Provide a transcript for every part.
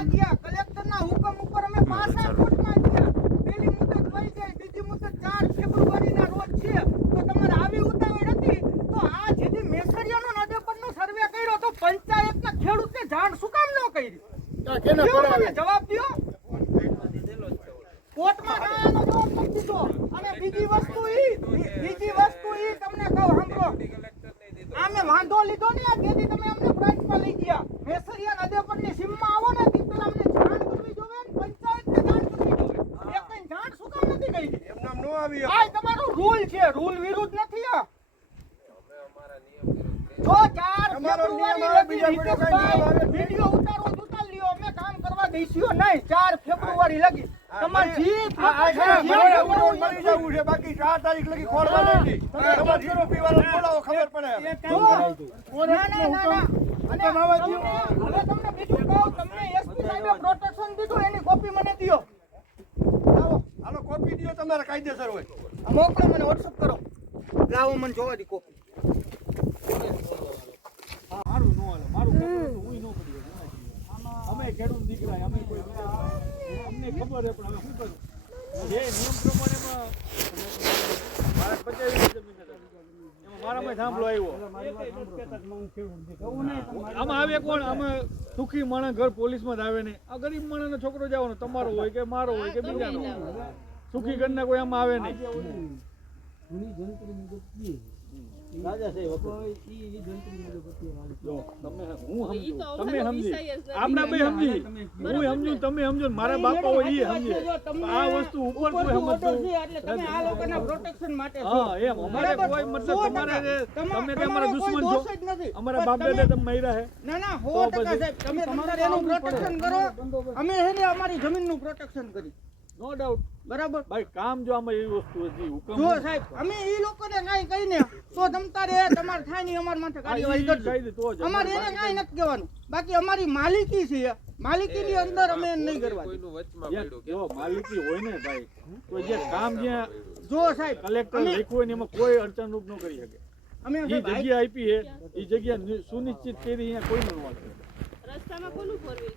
કોર્ટમાં ગયા. કલેક્ટરના હુકમ ઉપર અમે પાછા કોર્ટમાં ગયા. પેલી મુદત વહી ગઈ બીજી મુદત ચાર ફેબ્રુઆરીના રોજ છે. તો તમારે આવી ઉતાવળ હતી? તો આ જેથી મેસરિયાનો નદેપરનો સર્વે કર્યો તો પંચાયતના ખેડૂતને જાણ શું કામ ન કરી? ક્યાં કેને કેવો પડાવે મને જવાબ દ્યો. કોર્ટમાં કાયાનો જવાબ નથી દીધો. અને બીજી વસ્તુ ઈ બીજી વસ્તુ ઈ તમને કહું સાંભળો. આમે વાંધો લીધો ને આ જેથી તમે અમને પ્રાઇસમાં લઈ ગયા. મેસરિયા નદેપરની સીમમાં આવો ને તે પેલા અમને જાણ કરવી જોવે ને પંચાયતને જાણ કરવી જોવે એક કઈ જાણ શું કામ નથી કરી એમ નામ નો આવી. આ તમારો રૂલ છે. રૂલ વિરુદ્ધ નથી આ. જો ચાર તમારો નિયમ ફેબ્રુઆરી આવે, બીજા કોઈ કાંઈ નિયમ આવે. રીતેશભાઈ વીડિયો તો ઉતાર લ્યો. અમે કામ કરવા દઈશું નહીં. 4 ફેબ્રુઆરી લગી. તમારે જીત આ મળી જવું છે. બાકી ચાર તારીખ લગી ખોડવા નથી તમારે જીરો પીવાનો બોલાવો ખબર પડે. ના, ના, ના, ના. અને હવે તમને બીજું કહું, તમને એસપી સાહેબે પ્રોટેક્શન દીધું, એની copy મને દ્યો. લાવો, હાલો તમારા કાયદેસર હોય. આ મોકલો મને WhatsApp કરો. લાવો મને જોવા દી copy. મારું નો હાલે મારું હુંય નો પડી. અમે ખેડૂત દીકરા અમે કોઈ અમને ખબર છે પણ હવે શું કરું? જે નિયમ પ્રમાણેમાં મારા વીઘા જમીન મારામાં થાંભલો આવ્યો. આમાં આવે કોણ? આમાં દુઃખી માણસ ઘર પોલીસમાં જ આવે નહીં આ ગરીબ માણસનો છોકરો જવાનો તમારો હોય કે મારો હોય કે બીજાનો. સુખી ઘરના કોઈ આમાં આવે નહીં. જો, તમે હું ઈ સમજુ. તો તમે સમજી. નથી. બે સમજી. હું સમજુ તમે સમજો ને મારા બાપા હોય એ સમજે. આ વસ્તુ ઉપર કોઈ સમજતું એટલે તમે આ લોકોના પ્રોટેક્શન માટે હા એમ. અમારે? કોઈ મતલબ તમારે તમે કે અમારા દુશ્મન છો. અમારા બાપ તમે- દાદા તમે માર્યા હે. ના ના તો? સાહેબ. તમે તમારે એનું પ્રોટેક્શન કરો. અમે ને અમારી જમીનનું પ્રોટેક્શન કરી. નો ડાઉટ બરાબર? ભાઈ કામ જો આમાં એવી વસ્તુ હતી હુકમ જો સાહેબ અમે એ લોકોને કાંઈ કહીને તો તમતારે તમારે થાય નહીં અમાર માથે કાર્યવાહી કરજો. દે તો અમારે એને કઈ નથી કહેવાનું. બાકી અમારી માલિકી છે માલિકીની અંદર અમે નહીં કરવા જો માલિકી હોય ને ભાઈ તો જે કામ જે જો સાહેબ કલેક્ટર લખ્યું ને એમાં કોઈ અડચણરૂપ ન કરી શકે. અમે એ જગ્યા આપી હે એ જગ્યા સુનિશ્ચિત કરી અહીંયા કોઈ ન વાત રસ્તામાં કોનું ફોર વ્હીલ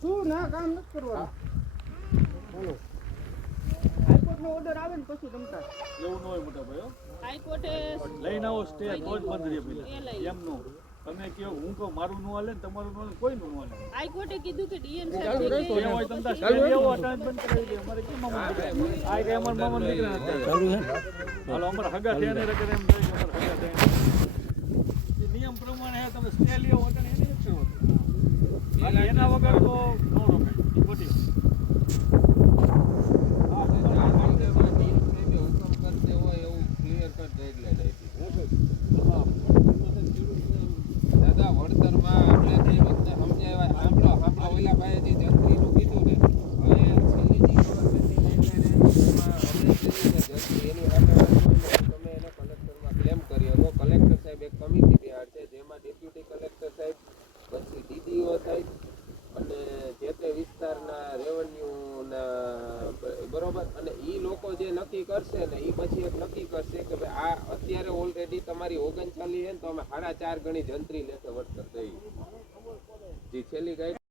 શું ના કામ નથી કરવાનું. હાઈકોર્ટનો ઓર્ડર આવે ને પછી તમતાર એવું ન હોય મોટા ભાઈ હાઈકોર્ટે લઈને આવો સ્ટે તો જ બંધ રહે તમે કહો હું કહું મારું નું હાલે તમારું નું નું હાલે. હાઈકોર્ટે કીધું કે ડીએમ એ સાહેબ હોય તમ સ્ટે લેવો અટાણે બંધ કરાવી દે. અમારે કેમ મામા આ કે અમારા મામા દીકરા નથી હાલો અમારા હગા થયા ને રગર એમ થાય કે હગા થયા હે તમે સ્ટે લેવો અટાણે એને જ એના વગર તો નો રોકાય. ખોટી વાત. હુકમ કરતે હોય એવું ક્લિયર કટ ગાઈડલાઈન આપી દાદા વળતરમાં આપણે જે વખતે સમજાવ્યા સાંભળો સાંભળો ઓલા ભાઈએ જે જંત્રીનું કીધું ને હવે છેલ્લી જે ગવર્મેન્ટની ગાઈડલાઈન તમે એને કલેક્ટરમાં ક્લેમ કરી શકો કલેક્ટર સાહેબ એક કમિટી બિહાર છે જેમાં ડેપ્યુટી કલેક્ટર સાહેબ ડીડીઓ અને જે તે વિસ્તારના રેવન્યુના બરોબર અને એ લોકો જે નક્કી કરશે ને એ પછી એક નક્કી કરશે કે ભાઈ આ અત્યારે ઓલરેડી તમારી ઓગણચાલીસ છે ને તો અમે સાડા ચાર ગણી જંત્રી લેશે વળતર દઈએ જે, છેલ્લી ગાઈડ